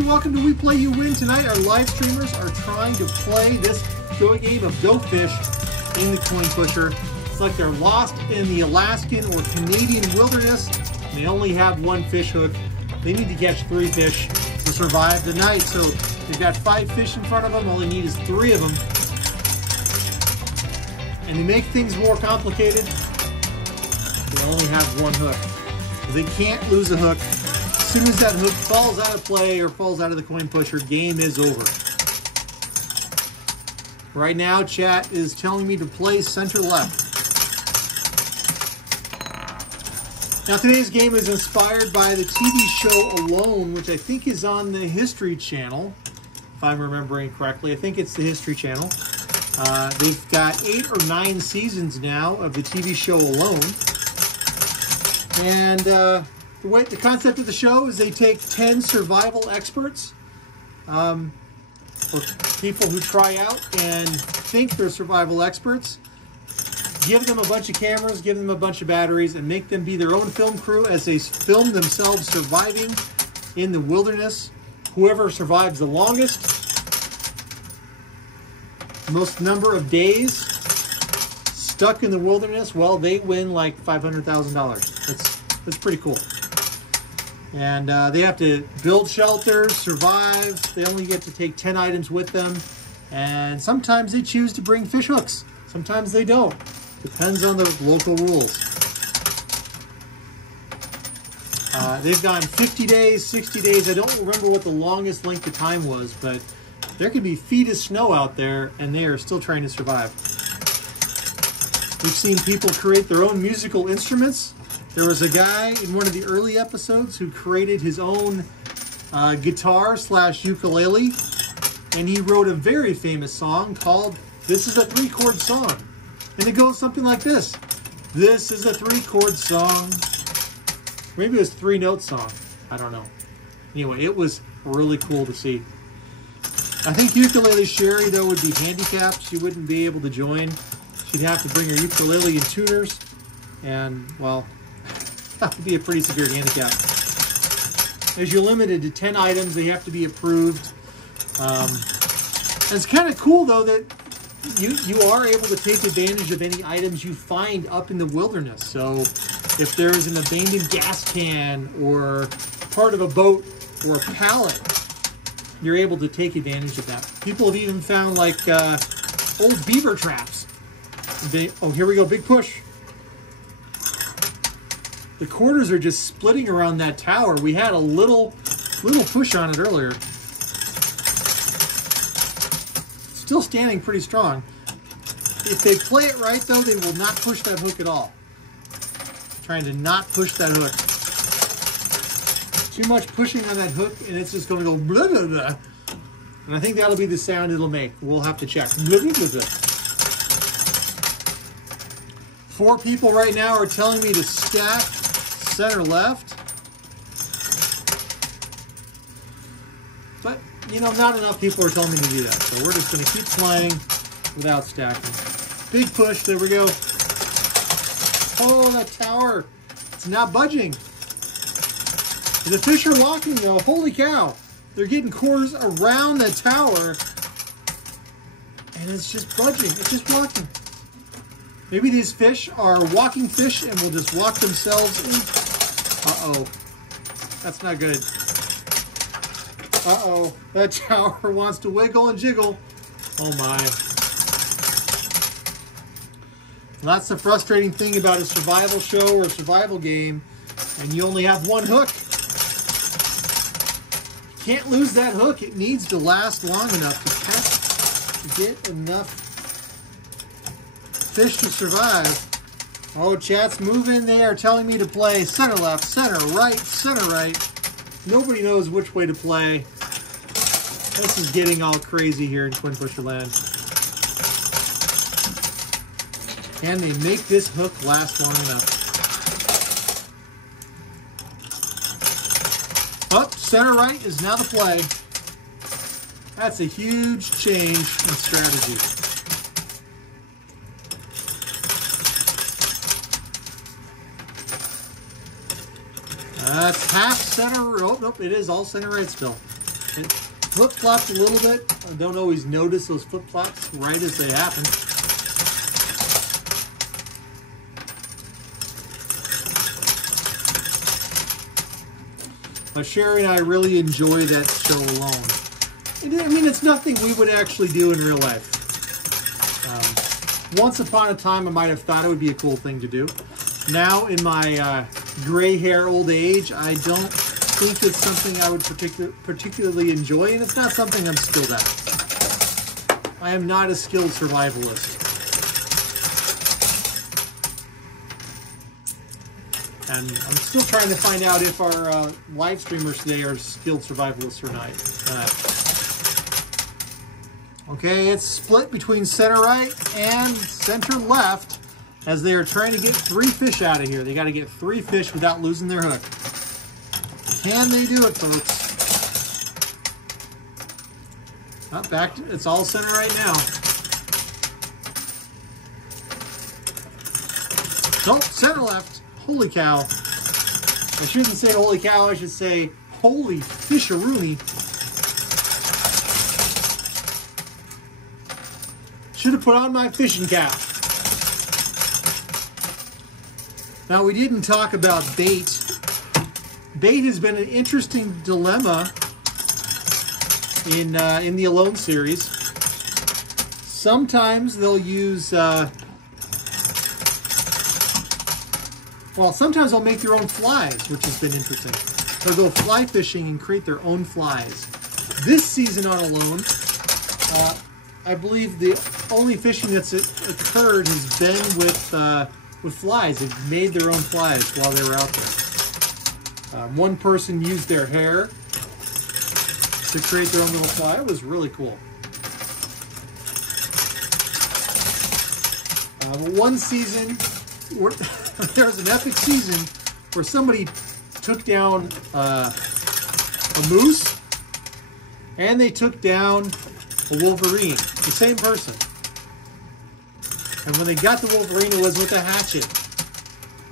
everybody, welcome to We Play You Win. Tonight our live streamers are trying to play this game of Go Fish in the coin pusher. It's like they're lost in the Alaskan or Canadian wilderness. And they only have one fish hook. They need to catch 3 fish to survive the night. So they've got 5 fish in front of them. All they need is 3 of them. And to make things more complicated, they only have 1 hook. They can't lose a hook. As soon as that hook falls out of play or falls out of the coin pusher, game is over. Right now, chat is telling me to play center left. Now, today's game is inspired by the TV show Alone, which I think is on the History Channel, if I'm remembering correctly. I think it's the History Channel. They've got 8 or 9 seasons now of the TV show Alone. And the concept of the show is they take 10 survival experts, or people who try out and think they're survival experts, give them a bunch of cameras, give them a bunch of batteries, and make them be their own film crew as they film themselves surviving in the wilderness. Whoever survives the longest, most number of days stuck in the wilderness, well, they win like $500,000. That's pretty cool. And they have to build shelters, survive. They only get to take 10 items with them. And sometimes they choose to bring fish hooks. Sometimes they don't. Depends on the local rules. They've gone 50 days, 60 days. I don't remember what the longest length of time was, but there could be feet of snow out there, and they are still trying to survive. We've seen people create their own musical instruments. There was a guy in one of the early episodes who created his own guitar / ukulele, and he wrote a very famous song called This Is a 3-Chord Song. And it goes something like this. This is a 3-chord song. Maybe it was 3-note song. I don't know. Anyway, it was really cool to see. I think Ukulele Sherry, though, would be handicapped. She wouldn't be able to join. She'd have to bring her ukulele and tuners. And, well, that would be a pretty severe handicap. As you're limited to 10 items, they have to be approved. It's kind of cool, though, that you are able to take advantage of any items you find up in the wilderness. So if there's an abandoned gas can or part of a boat or a pallet, you're able to take advantage of that. People have even found like old beaver traps. Oh, here we go, big push. The quarters are just splitting around that tower. We had a little push on it earlier. Still standing pretty strong. If they play it right, though, they will not push that hook at all. Trying to not push that hook. Too much pushing on that hook, and it's just going to go blah, blah, blah. And I think that'll be the sound it'll make. We'll have to check. Blah, blah, blah, blah. 4 people right now are telling me to stack center left. But, you know, not enough people are telling me to do that. So we're just going to keep playing without stacking. Big push. There we go. Oh, that tower. It's not budging. The fish are locking, though. Holy cow. They're getting quarters around the tower. And it's just budging. It's just walking. Maybe these fish are walking fish and will just walk themselves in. Uh-oh. That's not good. Uh-oh. That tower wants to wiggle and jiggle. Oh, my. Well, that's the frustrating thing about a survival show or a survival game, and you only have 1 hook. You can't lose that hook. It needs to last long enough to get enough fish to survive. Oh, chat's moving. They are telling me to play center left, center right, center right. Nobody knows which way to play. This is getting all crazy here in Twin Pusher Land. Can they make this hook last long enough? Up, center right is now the play. That's a huge change in strategy. That's half center. Oh, nope, it is all center right still. It flip-flops a little bit. I don't always notice those flip-flops right as they happen. But Sherry and I really enjoy that show alone. I mean, it's nothing we would actually do in real life. Once upon a time, I might have thought it would be a cool thing to do. Now, in my gray hair old age, I don't think it's something I would particularly enjoy, and it's not something I'm skilled at. I am not a skilled survivalist. And I'm still trying to find out if our live streamers today are skilled survivalists or not. Okay, it's split between center right and center left as they are trying to get 3 fish out of here. They got to get 3 fish without losing their hook. Can they do it, folks? Not back to, it's all center right now. Nope, center left. Holy cow. I shouldn't say holy cow, I should say holy fisharoonie. Should have put on my fishing cap. Now, we didn't talk about bait. Bait has been an interesting dilemma in the Alone series. Sometimes they'll use, well, sometimes they'll make their own flies, which has been interesting. They'll go fly fishing and create their own flies. This season on Alone, I believe the only fishing that's occurred has been with flies. They've made their own flies while they were out there. One person used their hair to create their own little fly. It was really cool. One season, there was an epic season where somebody took down a moose and they took down a wolverine, the same person. And when they got the wolverine, it was with a hatchet.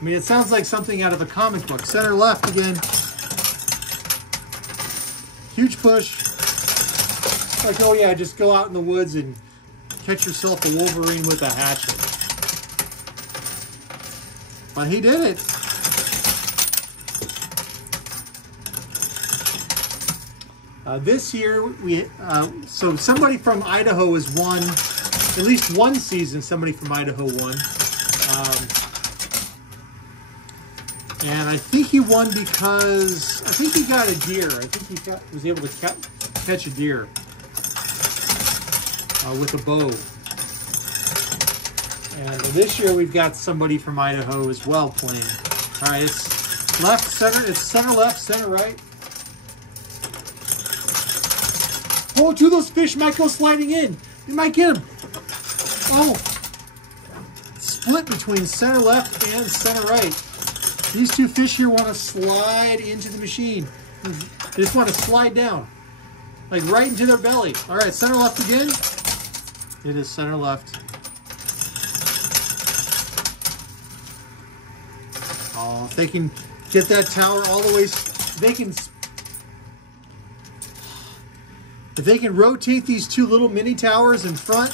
I mean, it sounds like something out of a comic book. Center left again. Huge push. Like, oh yeah, just go out in the woods and catch yourself a wolverine with a hatchet. But he did it. This year, so somebody from Idaho has won, at least one season, somebody from Idaho won. And I think he won because, I think he got a deer. I think he was able to catch a deer with a bow. And this year we've got somebody from Idaho as well playing. All right, it's left, center, it's center left, center right. Oh, 2 of those fish might go sliding in. You might get them. Oh, split between center left and center right. These 2 fish here want to slide into the machine. They just want to slide down, like right into their belly. All right, center left again. It is center left. Oh, if they can get that tower all the way, if they can rotate these 2 little mini towers in front,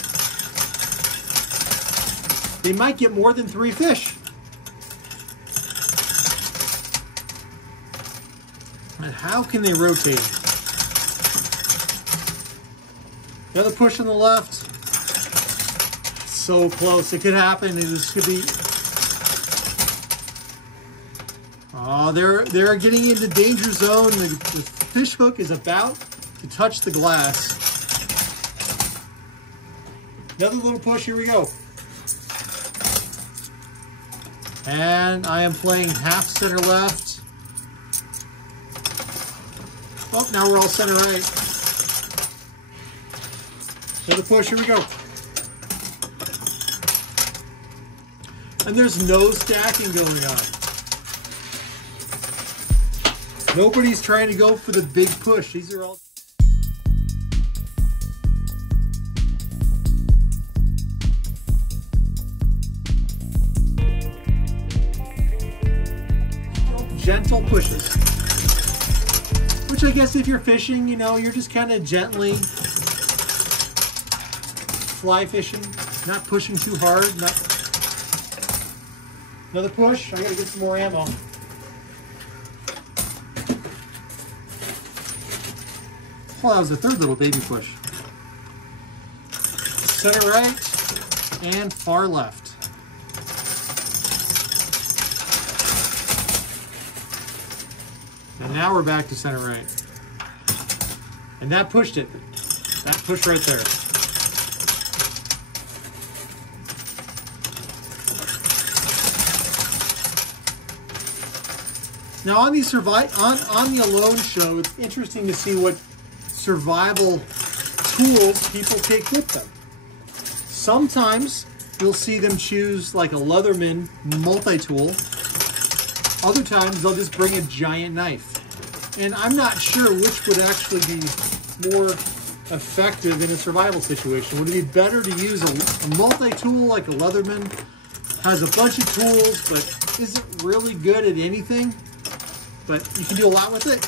they might get more than 3 fish. And how can they rotate? The other push on the left. So close. It could happen. This could be. Oh, they're getting into danger zone. The fish hook is about to touch the glass. Another little push. Here we go. And I am playing half center left. Oh, now we're all center right. Another push, here we go. And there's no stacking going on. Nobody's trying to go for the big push. These are all... gentle pushes. Which I guess if you're fishing, you know, you're just kind of gently fly fishing, not pushing too hard. Another push. I gotta get some more ammo. Well, that was the third little baby push. Center right and far left. And now we're back to center right. And that pushed it. That pushed right there. Now on the on the Alone show, it's interesting to see what survival tools people take with them. Sometimes you'll see them choose like a Leatherman multi-tool. Other times they'll just bring a giant knife. And I'm not sure which would actually be more effective in a survival situation. Would it be better to use a multi-tool like a Leatherman? Has a bunch of tools but isn't really good at anything, but you can do a lot with it?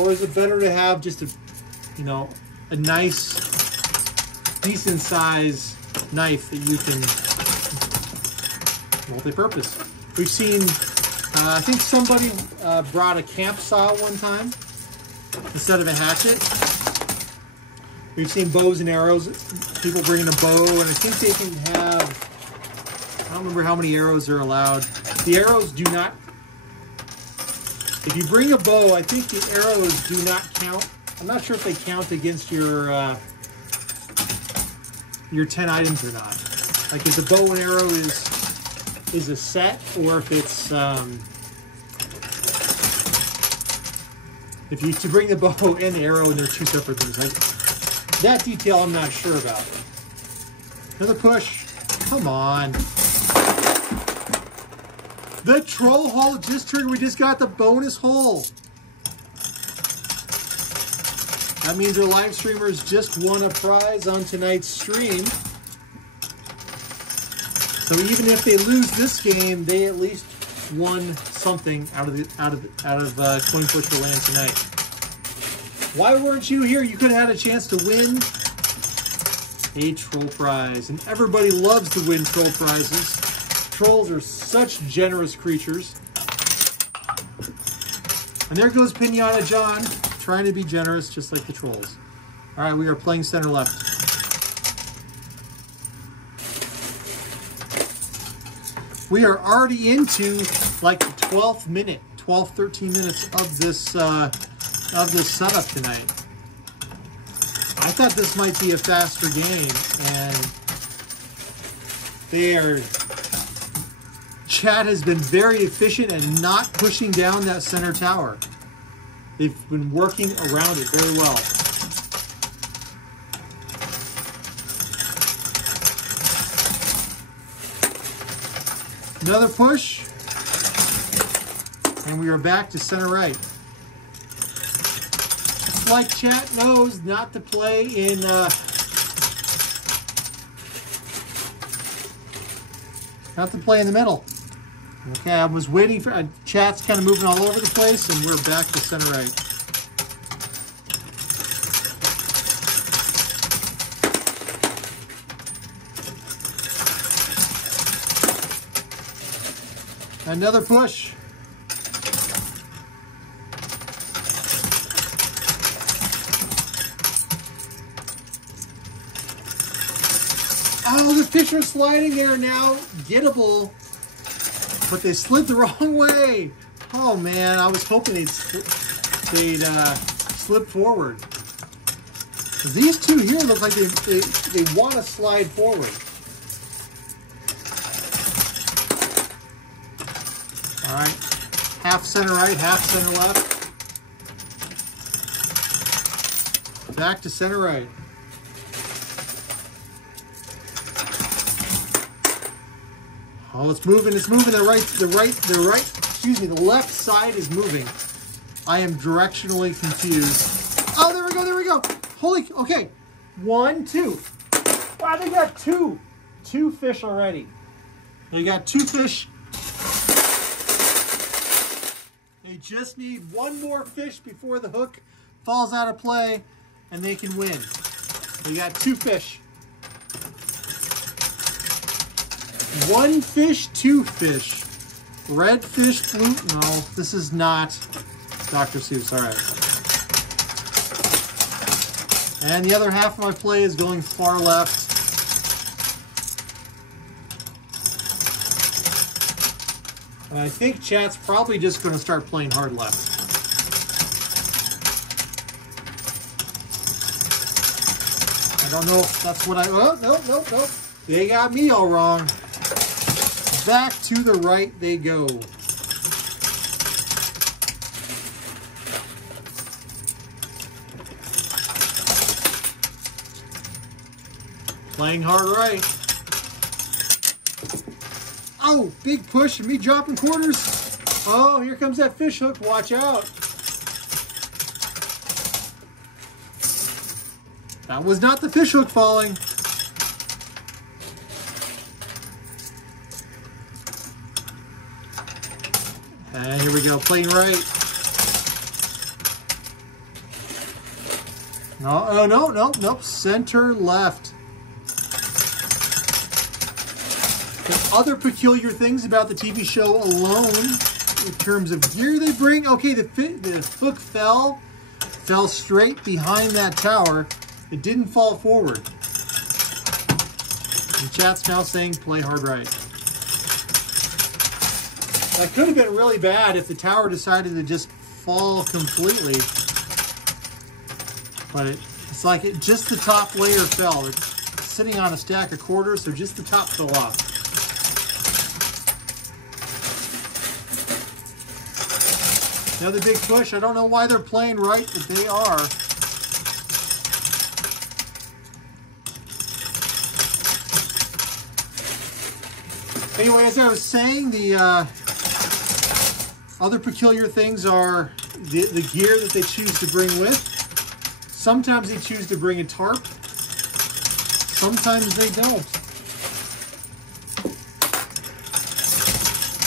Or is it better to have just a, you know, a nice, decent size knife that you can multi-purpose? We've seen, I think somebody brought a camp saw one time instead of a hatchet. We've seen bows and arrows, people bringing a bow, and I think they can have, I don't remember how many arrows are allowed. The arrows do not, if you bring a bow, I think the arrows do not count. I'm not sure if they count against your 10 items or not. Like if the bow and arrow is a set, or if it's if you to bring the bow and the arrow and they're two separate things. Like, that detail I'm not sure about. Another push. Come on. The troll hole just triggered. We just got the bonus hole. That means our live streamers just won a prize on tonight's stream. So even if they lose this game, they at least won something out of 24 to land tonight. Why weren't you here? You could have had a chance to win a troll prize, and everybody loves to win troll prizes. Trolls are such generous creatures. And there goes Pinata John, trying to be generous just like the trolls. All right, we are playing center left. We are already into like the 12th minute, 12, 13 minutes of this setup tonight. I thought this might be a faster game, and Chad has been very efficient and not pushing down that center tower. They've been working around it very well. Another push, and we are back to center right. It's like chat knows not to play in the middle. Okay, I was waiting for chat's kind of moving all over the place, and we're back to center right. Another push. Oh, the fish are sliding there now. Gettable. But they slid the wrong way. Oh man, I was hoping they'd slip forward. These two here look like they want to slide forward. All right, half center right, half center left. Back to center right. Oh, it's moving, it's moving. The left side is moving. I am directionally confused. Oh, there we go. Holy, okay. 1, 2. Wow, they got two fish already. They got 2 fish. They They just need one more fish before the hook falls out of play and they can win. We got 2 fish. 1 fish, 2 fish. Red fish, blue. No, this is not Dr. Seuss. All right. And the other half of my play is going far left. And I think chat's probably just going to start playing hard left. I don't know if that's what I... Oh, nope. They got me all wrong. Back to the right they go. Playing hard right. Oh, big push and me dropping quarters. Oh, here comes that fish hook. Watch out. That was not the fish hook falling. And here we go, playing right. No, oh, nope, center left. The other peculiar things about the TV show Alone, in terms of gear they bring, okay, the hook fell straight behind that tower. It didn't fall forward. And chat's now saying play hard right. That could have been really bad if the tower decided to just fall completely. But it's like just the top layer fell. It's sitting on a stack of quarters, so just the top fell off. Another big push. I don't know why they're playing right, but they are. Anyway, as I was saying, the other peculiar things are the gear that they choose to bring with. Sometimes they choose to bring a tarp. Sometimes they don't.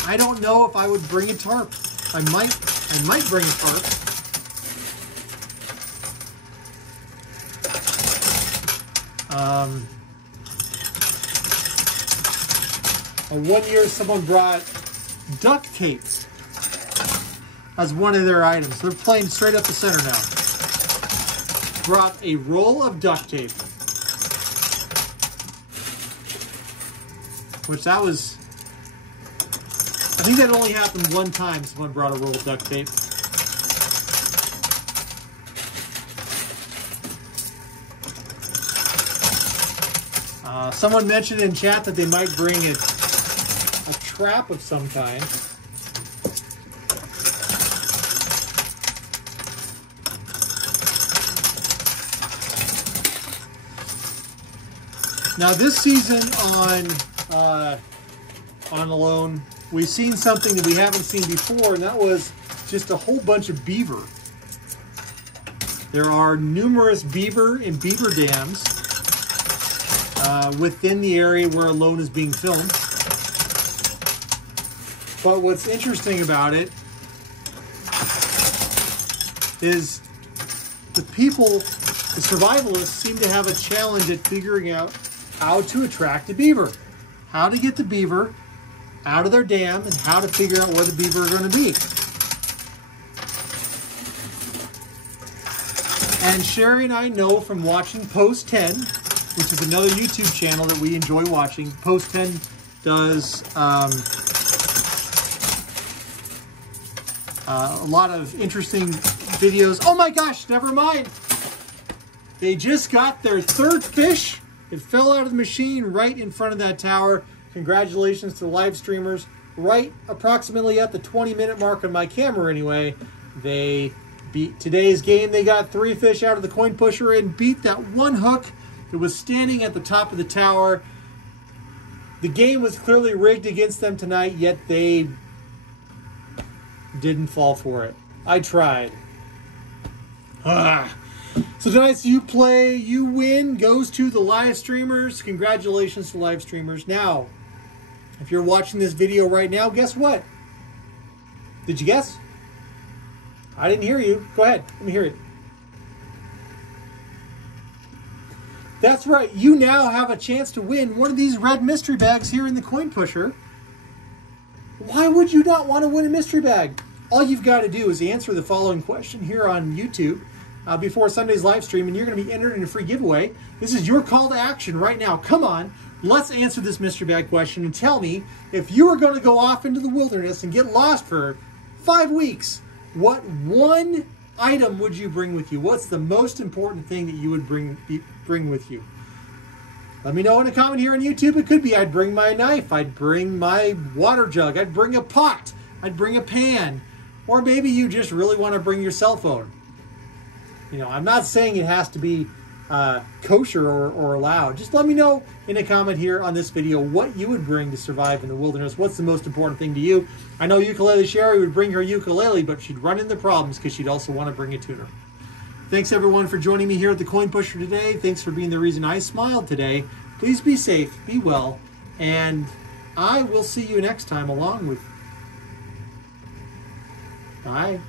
I don't know if I would bring a tarp. I might bring a tarp. One year someone brought duct tape as one of their items. They're playing straight up the center now. Brought a roll of duct tape. Which that was... I think that only happened one time someone brought a roll of duct tape. Someone mentioned in chat that they might bring a trap of some kind. Now this season on Alone, we've seen something that we haven't seen before, and that was just a whole bunch of beaver. There are numerous beaver and beaver dams within the area where Alone is being filmed. But what's interesting about it is the people, the survivalists, seem to have a challenge at figuring out how to attract a beaver, how to get the beaver out of their dam, and how to figure out where the beaver are going to be. And Sherry and I know from watching Post 10, which is another YouTube channel that we enjoy watching. Post 10 does a lot of interesting videos. Oh my gosh, never mind. They just got their 3rd fish. It fell out of the machine right in front of that tower. Congratulations to the live streamers. Right approximately at the 20-minute mark on my camera anyway. They beat today's game. They got 3 fish out of the coin pusher and beat that one hook that was standing at the top of the tower. The game was clearly rigged against them tonight, yet they didn't fall for it. I tried. So tonight's You Play, You Win goes to the live streamers. Congratulations to live streamers. Now, if you're watching this video right now, guess what? Did you guess? I didn't hear you. Go ahead. Let me hear it. That's right. You now have a chance to win one of these red mystery bags here in the coin pusher. Why would you not want to win a mystery bag? All you've got to do is answer the following question here on YouTube before Sunday's live stream, and you're going to be entered in a free giveaway. This is your call to action right now. Come on, let's answer this mystery bag question and tell me, if you were going to go off into the wilderness and get lost for 5 weeks, what one item would you bring with you? What's the most important thing that you would bring with you? Let me know in a comment here on YouTube. It could be I'd bring my knife, I'd bring my water jug, I'd bring a pot, I'd bring a pan, or maybe you just really want to bring your cell phone. You know, I'm not saying it has to be kosher or allowed. Just let me know in a comment here on this video what you would bring to survive in the wilderness. What's the most important thing to you? I know Ukulele Sherry would bring her ukulele, but she'd run into problems because she'd also want to bring a tuner. Thanks everyone for joining me here at the Coin Pusher today. Thanks for being the reason I smiled today. Please be safe, be well, and I will see you next time along with... Bye.